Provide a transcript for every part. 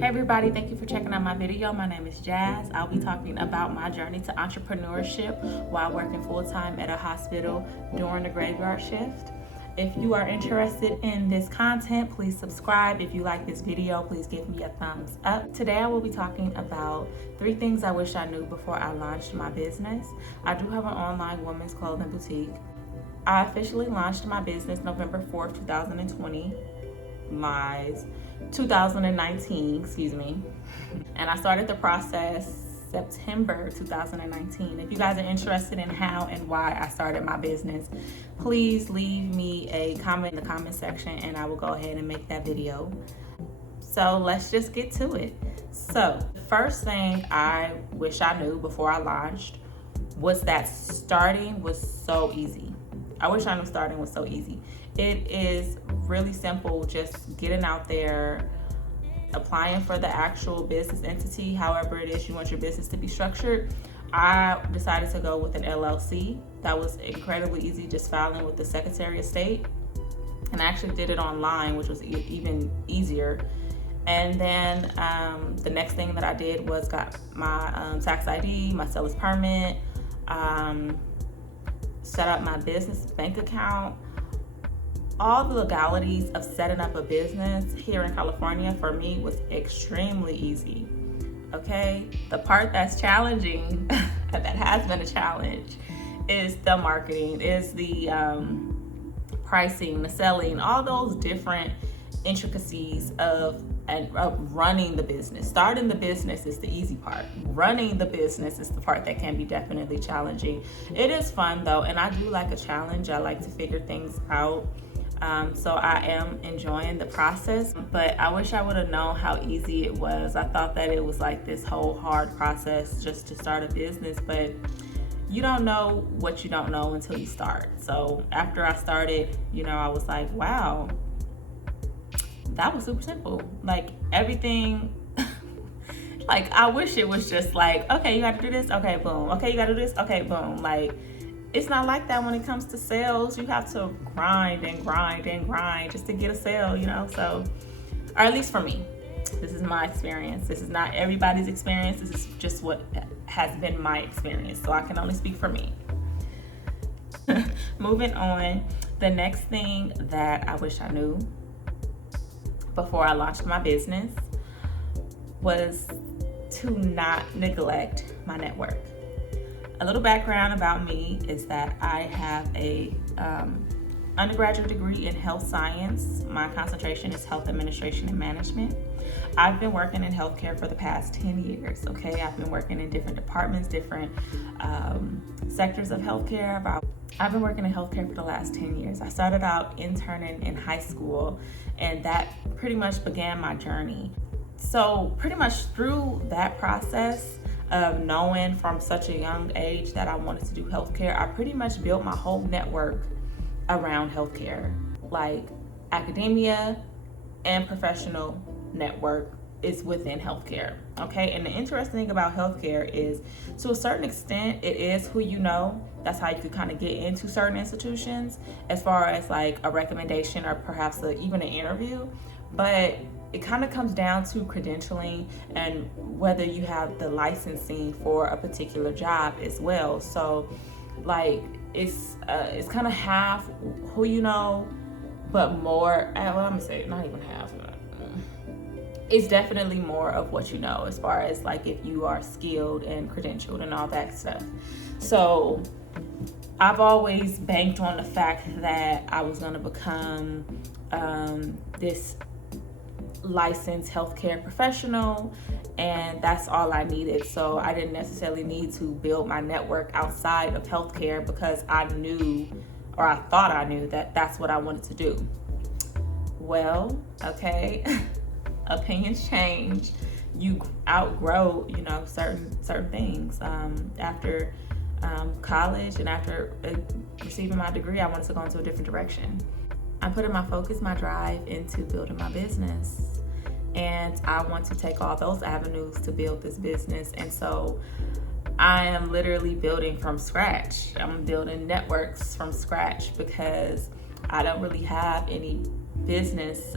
Hey everybody, thank you for checking out my video. My name is Jazz. I'll be talking about my journey to entrepreneurship while working full-time at a hospital during the graveyard shift. If you are interested in this content, please subscribe. If you like this video, please give me a thumbs up. Today I will be talking about 3 things I wish I knew before I launched my business. I do have an online women's clothing boutique. I officially launched my business November 4th, 2020. 2019, excuse me. And I started the process September 2019. If you guys are interested in how and why I started my business, please leave me a comment in the comment section and I will go ahead and make that video. So let's just get to it. So the first thing I wish I knew before I launched was that starting was so easy. I wish I knew starting was so easy. It is really simple, just getting out there, applying for the actual business entity, however it is you want your business to be structured. I decided to go with an LLC. That was incredibly easy, just filing with the Secretary of State. And I actually did it online, which was even easier. And then the next thing that I did was got my tax ID, my seller's permit, set up my business bank account. All the legalities of setting up a business here in California for me was extremely easy, okay? The part that's challenging, that has been a challenge, is the marketing, is the pricing, the selling, all those different intricacies of running the business. Starting the business is the easy part. Running the business is the part that can be definitely challenging. It is fun though, and I do like a challenge. I like to figure things out. So I am enjoying the process, but I wish I would have known how easy it was. I thought that it was like this whole hard process just to start a business, but you don't know what you don't know until you start. So after I started, I was like, wow, that was super simple. Like everything, like I wish it was just like, okay, you gotta do this, okay, boom. Okay, you gotta do this, okay, boom. Like, it's not like that when it comes to sales. You have to grind and grind and grind just to get a sale, so, or at least for me, this is my experience. This is not everybody's experience. This is just what has been my experience. So I can only speak for me. Moving on, the next thing that I wish I knew before I launched my business was to not neglect my network. A little background about me is that I have a undergraduate degree in health science. My concentration is health administration and management. I've been working in healthcare for the past 10 years, okay? I've been working in different departments, different sectors of healthcare. I've been working in healthcare for the last 10 years. I started out interning in high school, and that pretty much began my journey. So pretty much through that process of knowing from such a young age that I wanted to do healthcare, I pretty much built my whole network around healthcare. Like academia and professional network is within healthcare, okay? And the interesting thing about healthcare is, to a certain extent, it is who you know. That's how you could kind of get into certain institutions as far as like a recommendation or perhaps even an interview. But it kind of comes down to credentialing and whether you have the licensing for a particular job as well. So like it's kind of half who you know, but more, well, I'm gonna say not even half. It's definitely more of what you know as far as like if you are skilled and credentialed and all that stuff. So I've always banked on the fact that I was gonna become this licensed healthcare professional, and that's all I needed. So I didn't necessarily need to build my network outside of healthcare because I knew, or I thought I knew, that that's what I wanted to do. Well, okay, opinions change. You outgrow, certain things. After college and after receiving my degree, I wanted to go into a different direction. I'm putting my focus, my drive into building my business. And I want to take all those avenues to build this business. And so I am literally building from scratch. I'm building networks from scratch because I don't really have any business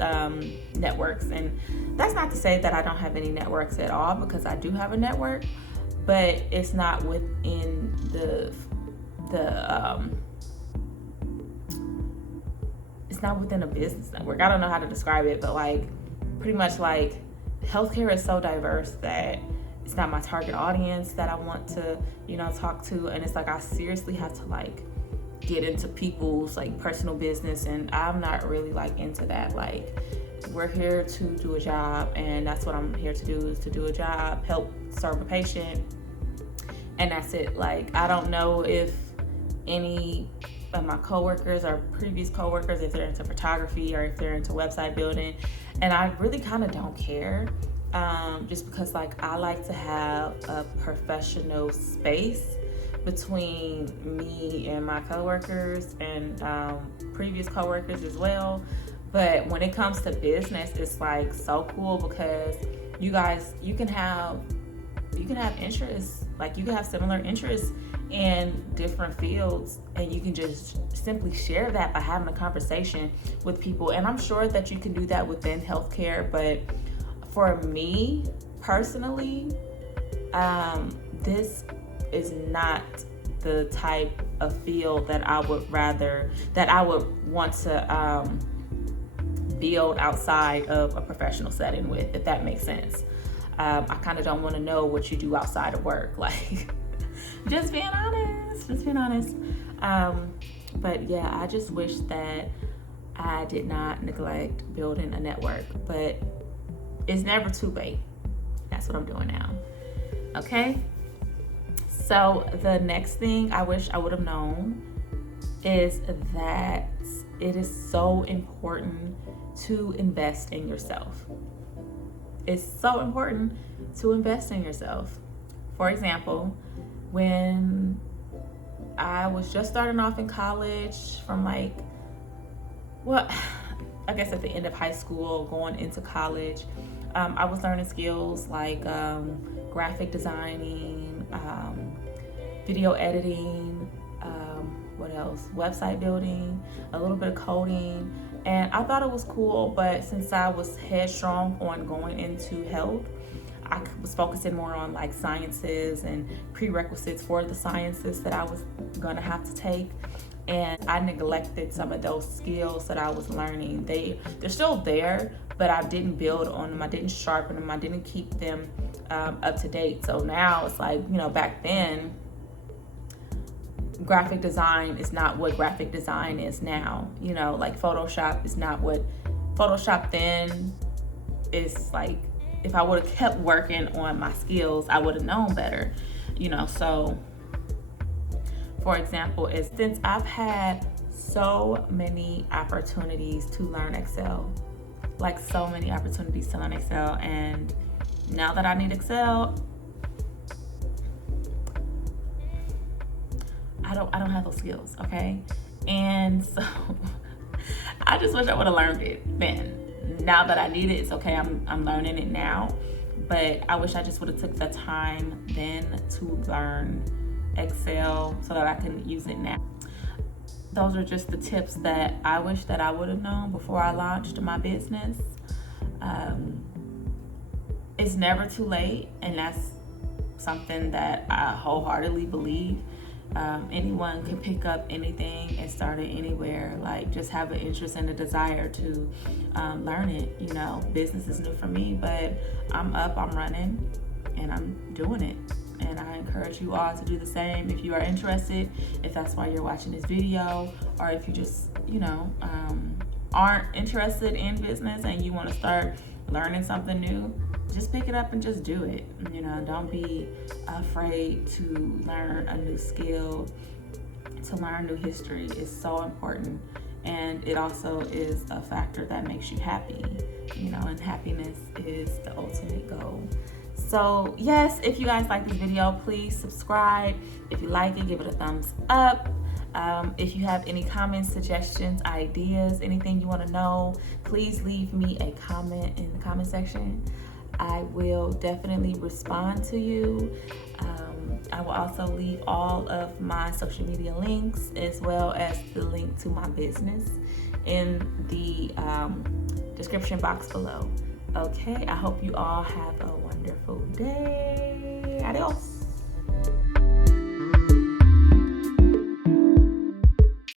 networks, and that's not to say that I don't have any networks at all, because I do have a network, but it's not within it's not within a business network. I don't know how to describe it, but like pretty much like healthcare is so diverse that it's not my target audience that I want to, talk to. And it's like I seriously have to like get into people's like personal business, and I'm not really like into that. Like, we're here to do a job, and that's what I'm here to do, is to do a job, help serve a patient, and that's it. Like, I don't know if any of my coworkers or previous coworkers, if they're into photography or if they're into website building, and I really kind of don't care, just because like I like to have a professional space between me and my coworkers and previous coworkers as well. But when it comes to business, it's like so cool, because you can have interests, like you can have similar interests in different fields, and you can just simply share that by having a conversation with people. And I'm sure that you can do that within healthcare, but for me personally, this is not the type of field that I would want to build outside of a professional setting with, if that makes sense. I kind of don't want to know what you do outside of work, like just being honest. But yeah, I just wish that I did not neglect building a network, but it's never too late. That's what I'm doing now. Okay. So the next thing I wish I would have known is that it is so important to invest in yourself. It's so important to invest in yourself. For example, when I was just starting off in college, from I guess at the end of high school, going into college, I was learning skills like graphic designing, video editing, what else? Website building, a little bit of coding. And I thought it was cool, but since I was headstrong on going into health, I was focusing more on like sciences and prerequisites for the sciences that I was gonna have to take. And I neglected some of those skills that I was learning. They're still there, but I didn't build on them. I didn't sharpen them. I didn't keep them up to date. So now it's like, back then, graphic design is not what graphic design is now. Like Photoshop is not what Photoshop then is. Like, if I would have kept working on my skills, I would have known better. So for example, since I've had so many opportunities to learn Excel, and now that I need Excel, I don't have those skills, okay? And so I just wish I would have learned it then. Now that I need it, it's okay, I'm learning it now, but I wish I just would have took the time then to learn Excel so that I can use it now. Those are just the tips that I wish that I would have known before I launched my business. It's never too late, and that's something that I wholeheartedly believe. Anyone can pick up anything and start it anywhere. Like, just have an interest and a desire to learn it. Business is new for me, but I'm running, and I'm doing it. And I encourage you all to do the same if you are interested, if that's why you're watching this video, or if you just, aren't interested in business and you want to start learning something new, just pick it up and just do it. Don't be afraid to learn a new skill, to learn new history. Is so important. And it also is a factor that makes you happy, and happiness is the ultimate goal. So yes, if you guys like this video, please subscribe. If you like it, give it a thumbs up. If you have any comments, suggestions, ideas, anything you want to know, please leave me a comment in the comment section. I will definitely respond to you. I will also leave all of my social media links as well as the link to my business in the description box below. Okay, I hope you all have a wonderful day. Adios.